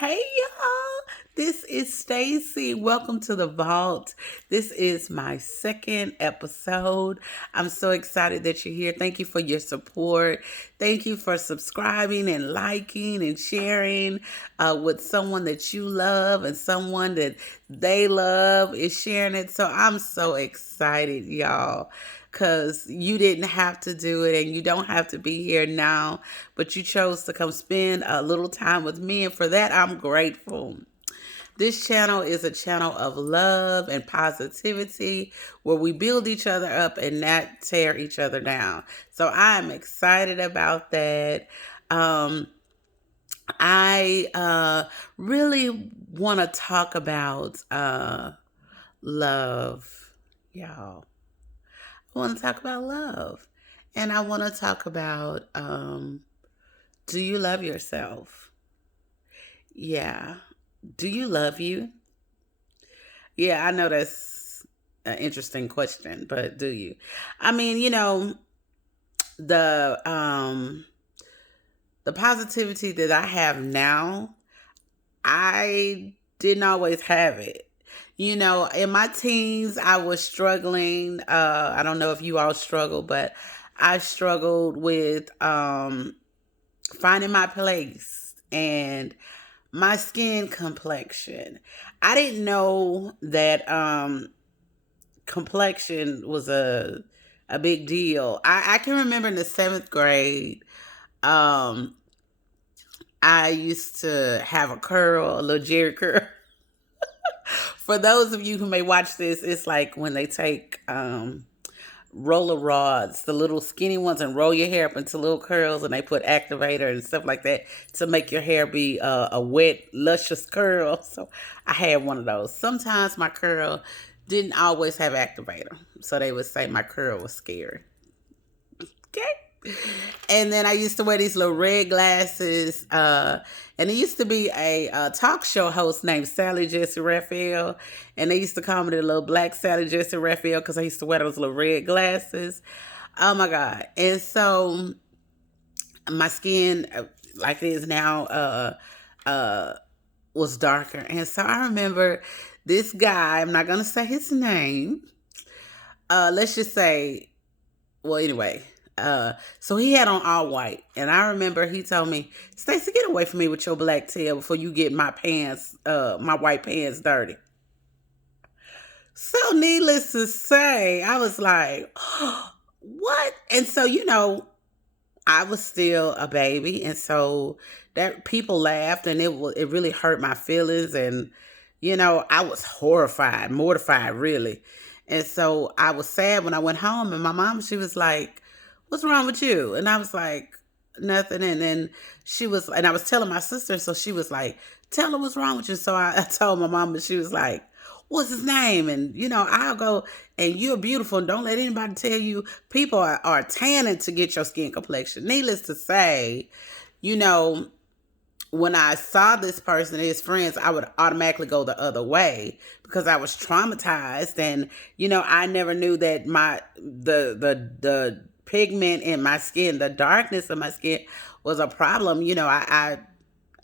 Hey y'all, this is Stacy. Welcome to the Vault. This is my second episode. I'm so excited that you're here. Thank you for your support. Thank you for subscribing and liking and sharing with someone that you love and someone that they love is sharing it. So I'm so excited, y'all, because you didn't have to do it and you don't have to be here now, but you chose to come spend a little time with me. And for that, I'm grateful. This channel is a channel of love and positivity where we build each other up and not tear each other down. So I'm excited about that. Um, I really want to talk about love, y'all. I want to talk about love. And I want to talk about do you love yourself? Yeah. Do you love you? Yeah, I know that's an interesting question, but do you? I mean, the um the positivity that I have now, I didn't always have it. In my teens, I was struggling. I don't know if you all struggle, but I struggled with finding my place and my skin complexion. I didn't know that complexion was a big deal. I can remember in the seventh grade, um, I used to have a curl, a little Jerry curl. For those of you who may watch this, it's like when they take roller rods, the little skinny ones, and roll your hair up into little curls, and they put activator and stuff like that to make your hair be a wet, luscious curl. So I had one of those. Sometimes my curl didn't always have activator, so they would say my curl was scary. Okay. And then I used to wear these little red glasses. And there used to be a talk show host named Sally Jesse Raphael. And they used to call me the little black Sally Jesse Raphael because I used to wear those little red glasses. Oh my God. And so my skin, like it is now, uh, was darker. And so I remember this guy, I'm not going to say his name. Let's just say, well, anyway, so he had on all white, and I remember he told me, "Stacy, get away from me with your black tail before you get my pants, my white pants dirty." So, needless to say, I was like, "What?" And so, I was still a baby, and so that people laughed, and it really hurt my feelings, and I was horrified, mortified, really. And so I was sad when I went home, and my mom, she was like, "What's wrong with you?" And I was like, "Nothing." And then and I was telling my sister, so she was like, "Tell her what's wrong with you." So I told my mom, and she was like, "What's his name?" And I'll go, and you're beautiful. And don't let anybody tell you people are tanning to get your skin complexion. Needless to say, you know, when I saw this person and his friends, I would automatically go the other way because I was traumatized, and I never knew that the pigment in my skin, the darkness of my skin, was a problem.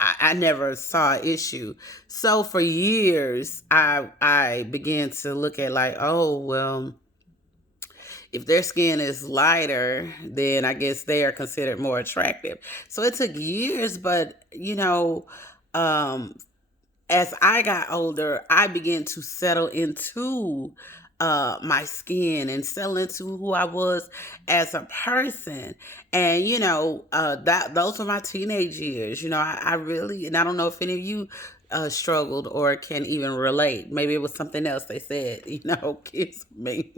I never saw an issue. So for years, I began to look at like, oh well, if their skin is lighter, then I guess they are considered more attractive. So it took years, but um, as I got older, I began to settle into my skin and settle into who I was as a person. And that those were my teenage years. I really, and I don't know if any of you struggled or can even relate. Maybe it was something else they said, kids me.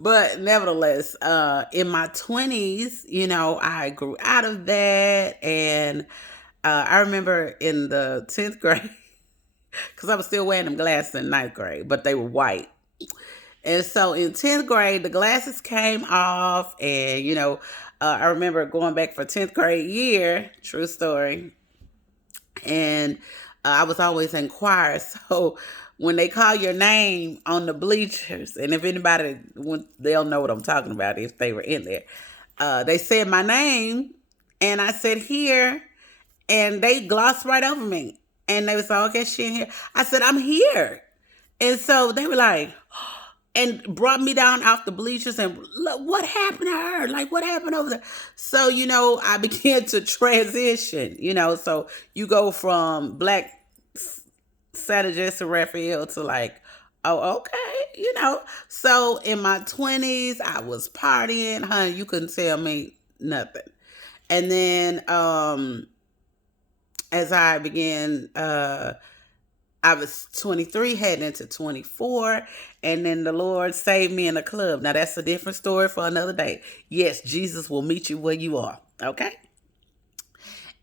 But nevertheless, in my 20s, I grew out of that. And I remember in the 10th grade, because I was still wearing them glasses in ninth grade, but they were white. And so in 10th grade, the glasses came off. And, I remember going back for 10th grade year, true story. And I was always in choir. So when they call your name on the bleachers, and if anybody, they'll know what I'm talking about if they were in there, they said my name, and I said here, and they glossed right over me. And they was like, okay, she in here. I said, I'm here. And so they were like, and brought me down off the bleachers and look what happened to her. Like, what happened over there? So, I began to transition, so you go from Black Sarah Jessica Raphael to like, oh, okay, So in my 20s, I was partying, honey. You couldn't tell me nothing. And then as I began, I was 23, heading into 24, and then the Lord saved me in a club. Now, that's a different story for another day. Yes, Jesus will meet you where you are, okay?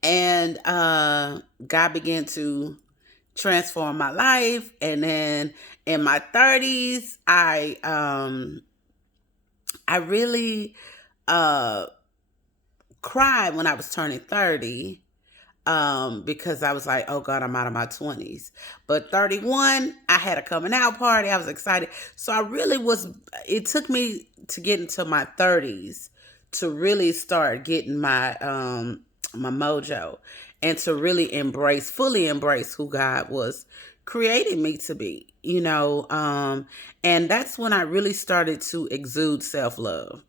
And God began to transform my life. And then in my 30s, I really cried when I was turning 30, because I was like, oh God, I'm out of my 20s. But 31, I had a coming out party. I was excited. So it took me to get into my 30s to really start getting my mojo, and to really fully embrace who God was creating me to be, and that's when I really started to exude self-love.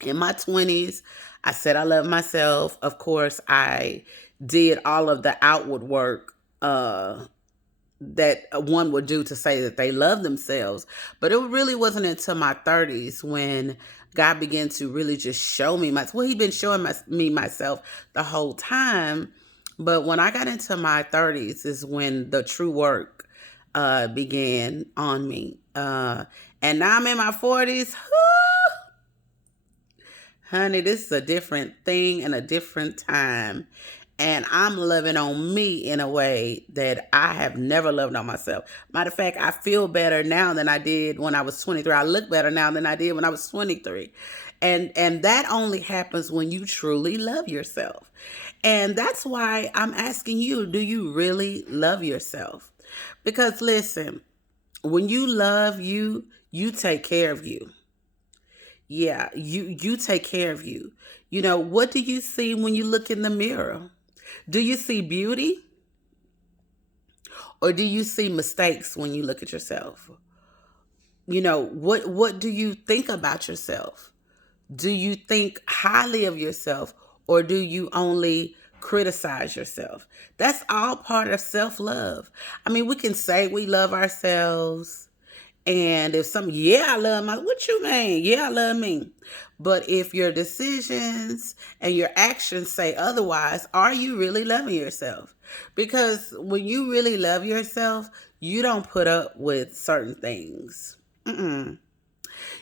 In my 20s, I said I love myself. Of course, I did all of the outward work that one would do to say that they love themselves. But it really wasn't until my 30s when God began to really just show me He'd been showing me myself the whole time. But when I got into my 30s is when the true work began on me. And now I'm in my 40s. Honey, this is a different thing and a different time. And I'm loving on me in a way that I have never loved on myself. Matter of fact, I feel better now than I did when I was 23. I look better now than I did when I was 23. And that only happens when you truly love yourself. And that's why I'm asking you, do you really love yourself? Because listen, when you love you, you take care of you. Yeah, you take care of you. What do you see when you look in the mirror? Do you see beauty, or do you see mistakes when you look at yourself? What do you think about yourself? Do you think highly of yourself, or do you only criticize yourself? That's all part of self-love. I mean, we can say we love ourselves, and if yeah, I love what you mean? Yeah, I love me. But if your decisions and your actions say otherwise, are you really loving yourself? Because when you really love yourself, you don't put up with certain things. Mm-mm.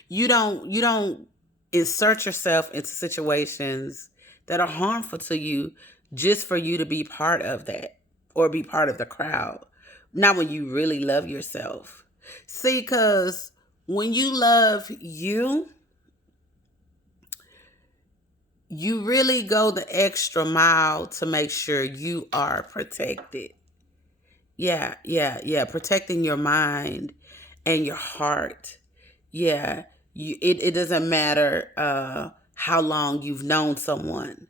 You don't insert yourself into situations that are harmful to you just for you to be part of that or be part of the crowd. Not when you really love yourself. See, because when you love you, you really go the extra mile to make sure you are protected. Yeah, yeah, yeah. Protecting your mind and your heart. Yeah. It doesn't matter how long you've known someone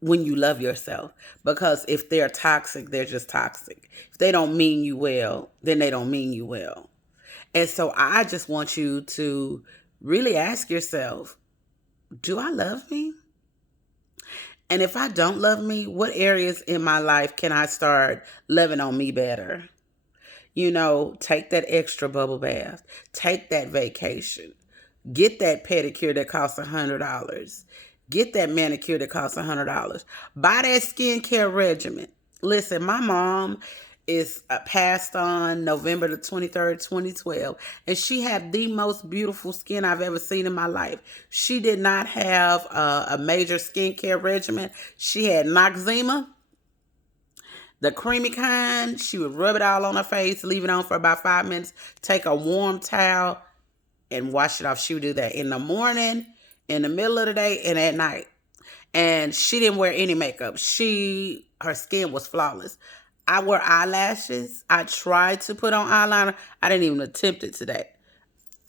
when you love yourself. Because if they're toxic, they're just toxic. If they don't mean you well, then they don't mean you well. And so I just want you to really ask yourself, do I love me? And if I don't love me, what areas in my life can I start loving on me better? Take that extra bubble bath, take that vacation, get that pedicure that costs $100, get that manicure that costs $100, buy that skincare regimen. Listen, my mom is passed on November the 23rd, 2012, and she had the most beautiful skin I've ever seen in my life. She did not have a major skincare regimen. She had Noxzema, the creamy kind. She would rub it all on her face, leave it on for about 5 minutes, take a warm towel, and wash it off. She would do that in the morning, in the middle of the day, and at night. And she didn't wear any makeup. Her skin was flawless. I wore eyelashes. I tried to put on eyeliner. I didn't even attempt it today.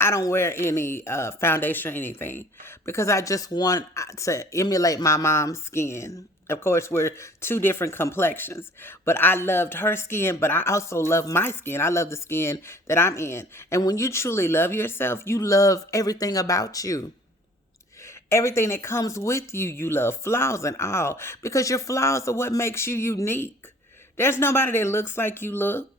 I don't wear any foundation or anything because I just want to emulate my mom's skin. Of course, we're two different complexions, but I loved her skin, but I also love my skin. I love the skin that I'm in. And when you truly love yourself, you love everything about you. Everything that comes with you, you love, flaws and all, because your flaws are what makes you unique. There's nobody that looks like you look.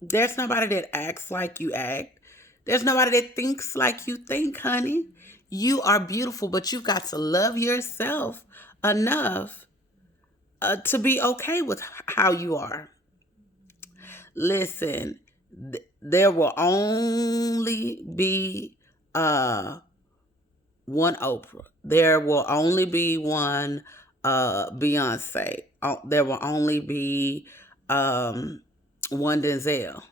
There's nobody that acts like you act. There's nobody that thinks like you think, honey. You are beautiful, but you've got to love yourself enough to be okay with how you are. Listen, there will only be uh, one Oprah. There will only be one Beyonce. There will only be one Denzel.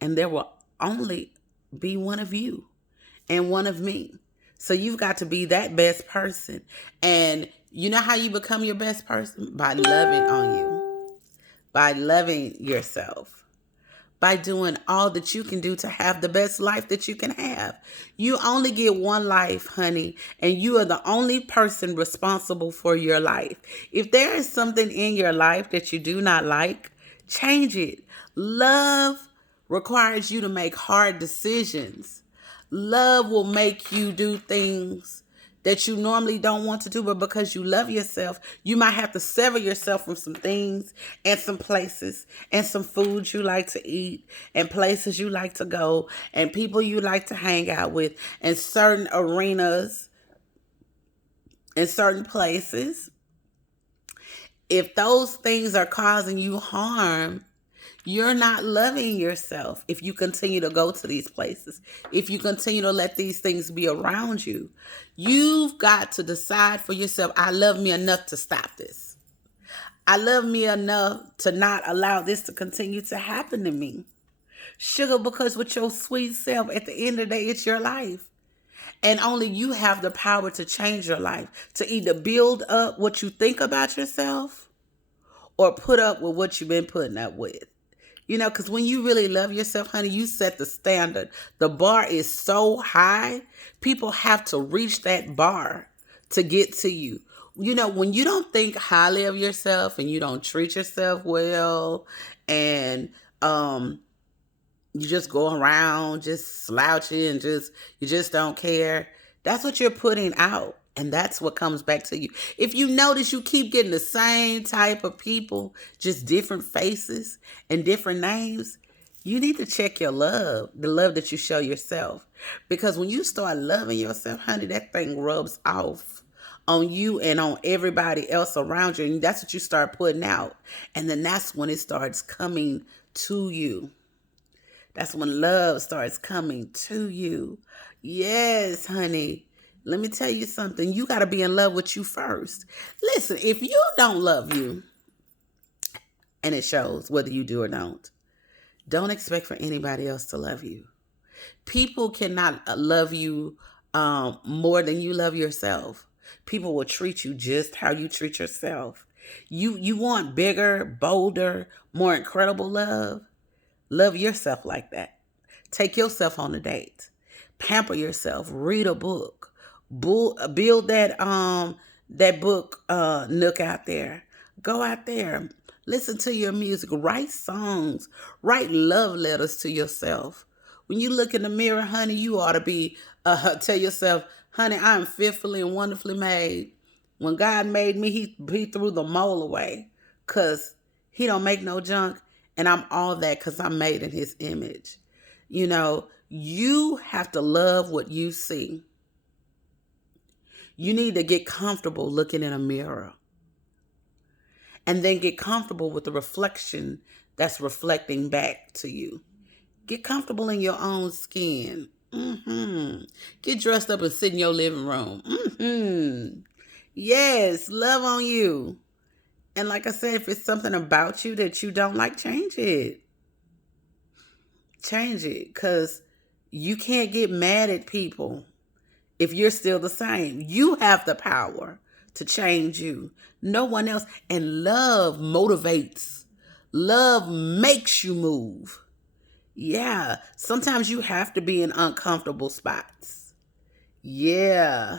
And there will only be one of you and one of me. So you've got to be that best person. And you know how you become your best person? By loving on you, by loving yourself, by doing all that you can do to have the best life that you can have. You only get one life, honey, and you are the only person responsible for your life. If there is something in your life that you do not like, change it. Love requires you to make hard decisions. Love will make you do things that you normally don't want to do, but because you love yourself, you might have to sever yourself from some things and some places and some foods you like to eat and places you like to go and people you like to hang out with and certain arenas in certain places. If those things are causing you harm, you're not loving yourself if you continue to go to these places, if you continue to let these things be around you. You've got to decide for yourself, I love me enough to stop this. I love me enough to not allow this to continue to happen to me. Sugar, because with your sweet self, at the end of the day, it's your life. And only you have the power to change your life, to either build up what you think about yourself or put up with what you've been putting up with. You know, because when you really love yourself, honey, you set the standard. The bar is so high, people have to reach that bar to get to you. You know, when you don't think highly of yourself and you don't treat yourself well and you just go around just slouching and you just don't care, that's what you're putting out. And that's what comes back to you. If you notice you keep getting the same type of people, just different faces and different names, you need to check your love, the love that you show yourself. Because when you start loving yourself, honey, that thing rubs off on you and on everybody else around you. And that's what you start putting out. And then that's when it starts coming to you. That's when love starts coming to you. Yes, honey. Let me tell you something. You got to be in love with you first. Listen, if you don't love you, and it shows whether you do or don't expect for anybody else to love you. People cannot love you more than you love yourself. People will treat you just how you treat yourself. You want bigger, bolder, more incredible love? Love yourself like that. Take yourself on a date. Pamper yourself. Read a book. Build that book nook out there. Go out there. Listen to your music. Write songs. Write love letters to yourself. When you look in the mirror, honey, you ought to be tell yourself, honey, I am fearfully and wonderfully made. When God made me, he threw the mole away, because he don't make no junk. And I'm all that because I'm made in his image. You know, you have to love what you see. You need to get comfortable looking in a mirror. And then get comfortable with the reflection that's reflecting back to you. Get comfortable in your own skin. Get dressed up and sit in your living room. Yes, love on you. And like I said, if it's something about you that you don't like, change it. Change it, because you can't get mad at people if you're still the same. You have the power to change you. No one else. And love motivates. Love makes you move. Yeah. Sometimes you have to be in uncomfortable spots. Yeah.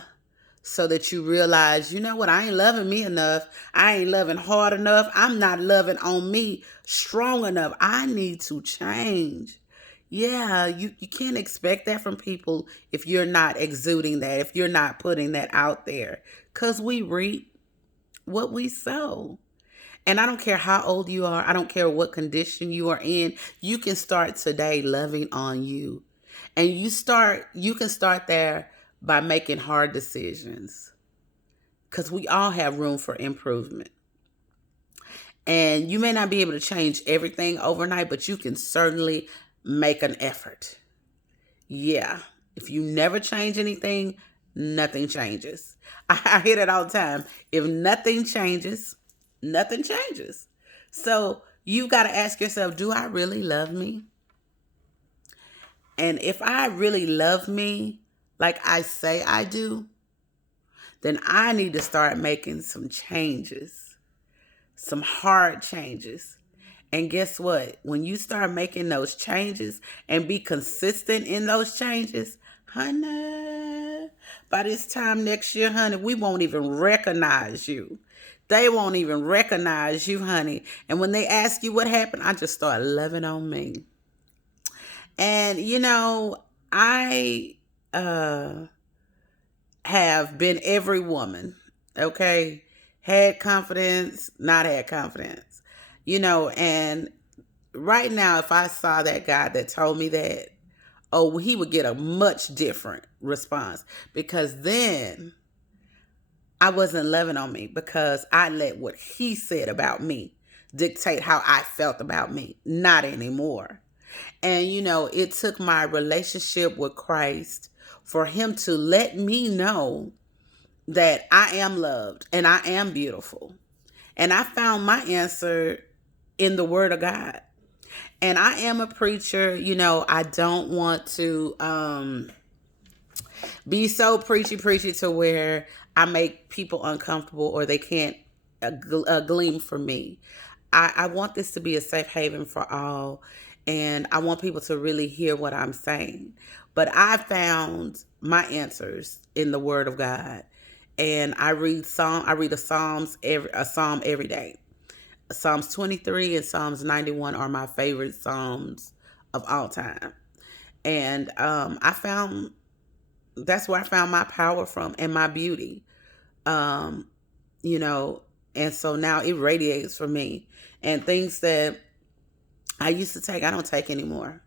so that you realize, you know what, I ain't loving me enough. I ain't loving hard enough. I'm not loving on me strong enough. I need to change. Yeah, you can't expect that from people if you're not exuding that, if you're not putting that out there. Because we reap what we sow. And I don't care how old you are, I don't care what condition you are in, you can start today loving on you. And you can start there by making hard decisions. Because we all have room for improvement. And you may not be able to change everything overnight, but you can certainly make an effort. Yeah. If you never change anything, nothing changes. I hear that all the time. If nothing changes, nothing changes. So you got to ask yourself, do I really love me? And if I really love me, like I say I do, then I need to start making some changes, some hard changes. And guess what? When you start making those changes and be consistent in those changes, honey, by this time next year, honey, we won't even recognize you. They won't even recognize you, honey. And when they ask you what happened, I just start loving on me. And I have been every woman, okay? Had confidence, not had confidence. And right now, if I saw that guy that told me that, oh, he would get a much different response, because then I wasn't loving on me, because I let what he said about me dictate how I felt about me. Not anymore. And it took my relationship with Christ for him to let me know that I am loved and I am beautiful. And I found my answer in the Word of God. And I am a preacher. I don't want to be so preachy to where I make people uncomfortable or they can't glean from me. I want this to be a safe haven for all. And I want people to really hear what I'm saying. But I found my answers in the Word of God. And I read a psalm every day. Psalms 23 and Psalms 91 are my favorite psalms of all time. And that's where I found my power from and my beauty. Um, and so now it radiates for me. And things that I used to take, I don't take anymore.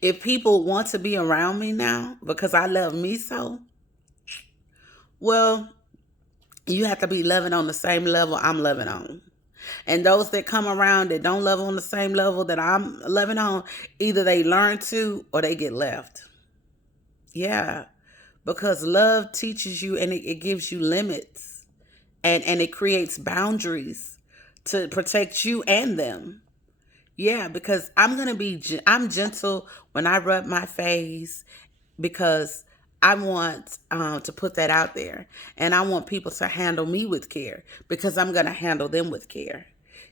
If people want to be around me now because I love me so, well, you have to be loving on the same level I'm loving on. And those that come around that don't love on the same level that I'm loving on, either they learn to or they get left. Yeah. Because love teaches you, and it gives you limits, and it creates boundaries to protect you and them. Yeah, because I'm gentle when I rub my face, because I want to put that out there. And I want people to handle me with care, because I'm going to handle them with care.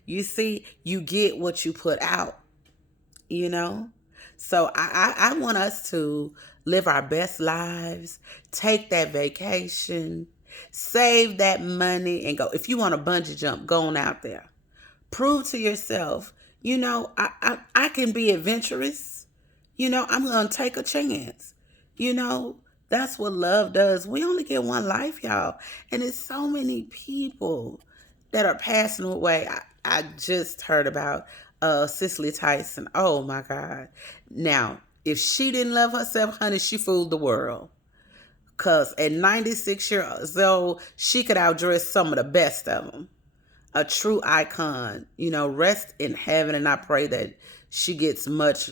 You see, you get what you put out, you know? So I want us to live our best lives, take that vacation, save that money, and go. If you want to bungee jump, go on out there. Prove to yourself, I can be adventurous. I'm going to take a chance. That's what love does. We only get one life, y'all. And it's so many people that are passing away. I just heard about Cicely Tyson. Oh my God. Now, if she didn't love herself, honey, she fooled the world. Because at 96 years old, she could outdress some of the best of them. A true icon. Rest in heaven. And I pray that she gets much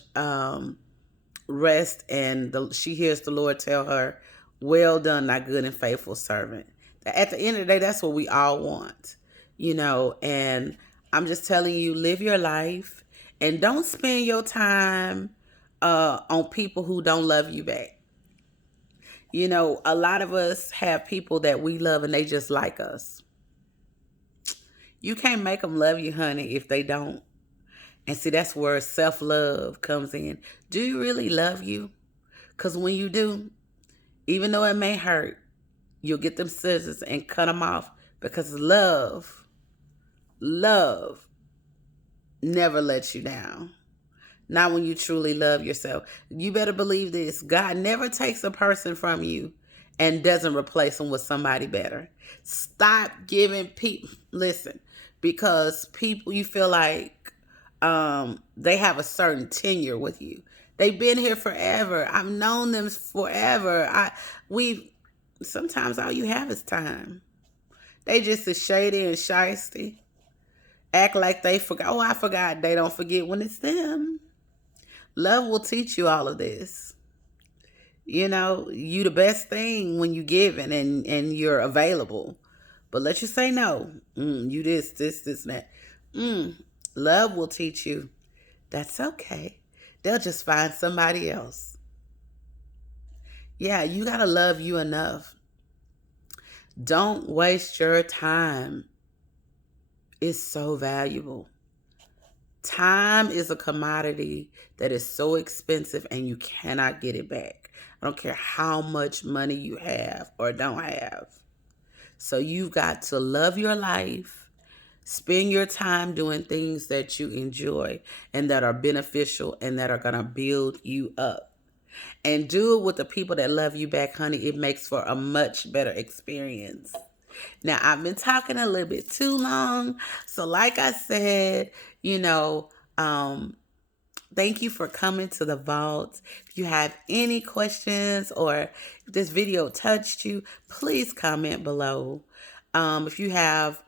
rest, and she hears the Lord tell her, well done, thy good and faithful servant. At the end of the day, that's what we all want. And I'm just telling you, live your life and don't spend your time on people who don't love you back. A lot of us have people that we love and they just like us. You can't make them love you, honey, if they don't. And see, that's where self-love comes in. Do you really love you? Because when you do, even though it may hurt, You'll get them scissors and cut them off, because love never lets you down. Not when you truly love yourself. You better believe this. God never takes a person from you and doesn't replace them with somebody better. Stop giving people, listen, because people, you feel like they have a certain tenure with you. They've been here forever. I've known them forever. We sometimes all you have is time. They just as shady and shisty. Act like they forgot. Oh, I forgot. They don't forget when it's them. Love will teach you all of this. You know, you the best thing when you giving and you're available. But let you say no. You this, and that. Love will teach you. That's okay. They'll just find somebody else. Yeah, you got to love you enough. Don't waste your time. It's so valuable. Time is a commodity that is so expensive and you cannot get it back. I don't care how much money you have or don't have. So you've got to love your life, spend your time doing things that you enjoy and that are beneficial and that are going to build you up. And do it with the people that love you back, honey. It makes for a much better experience. Now, I've been talking a little bit too long. So, like I said, you know, thank you for coming to the vault. If you have any questions or if this video touched you, please comment below. If you have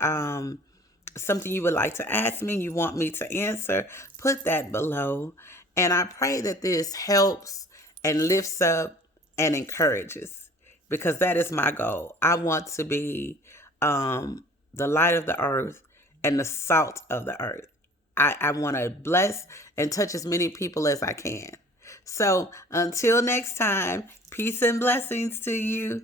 something you would like to ask me, you want me to answer, put that below. And I pray that this helps and lifts up and encourages, because that is my goal. I want to be the light of the earth and the salt of the earth. I want to bless and touch as many people as I can. So until next time, peace and blessings to you.